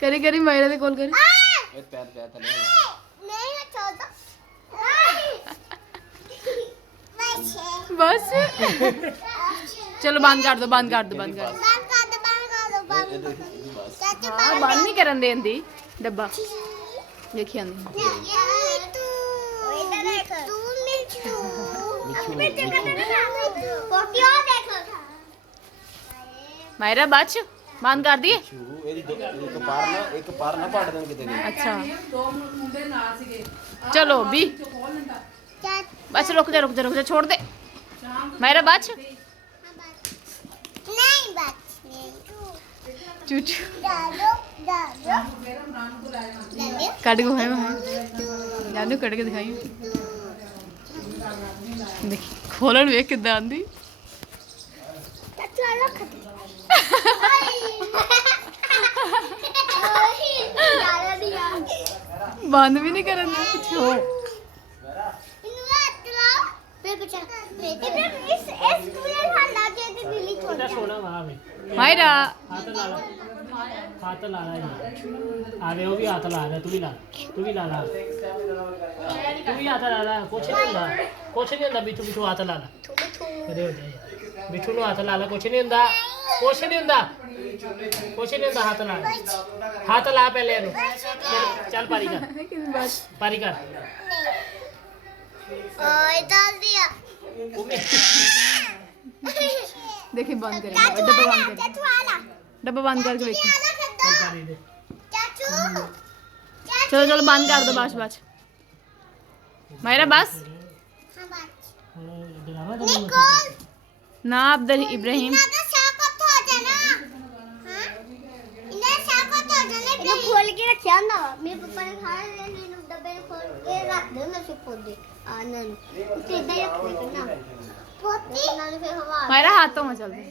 करी करी Myra they call करी पैर पैर थले नहीं छोड़ बस चलो बंद कर दो बंद कर दो बंद कर दो हाँ बंद नहीं करन देंदी डब्बा देखिए आंदी मायरा बच बंद कर दिए एक पार ना पाड़ देन किते अच्छा चलो भी बस रुक जा रुक जा रुक जा छोड़ दे मायरा बच नहीं बच चूचू डालो डालो कट गो है जानो कट के दिखाई देखी खोलन वे किदा आंदी चलो बंद भी नहीं करन दे छो मायरा हाथ ला ला आगे वो भी हाथ ला रहा तू भी ला तू भी हाथ ला ला कुछ नहीं होता बिठू बिठू हाथ ला ला अरे हो जाए बिठू नु हाथ ला ला कुछ नहीं होता हाथ ला पहले नु चल पारी कर ओए डाल दिया देखिए बंद करेंगे डब्बा बंद कर डब्बा बंद करके देखिए चल पारी दे चलो चलो बंद कर दो बस बस मायरा बस ना अब्दुल इब्राहिम खोल के रखिया ना मेरे पापा ने खाया डब्बे में खोल के रख दो ना से पौधे आनंद इधर रखने का ना पोती ना फिर हवा मायरा हाथों में चल दे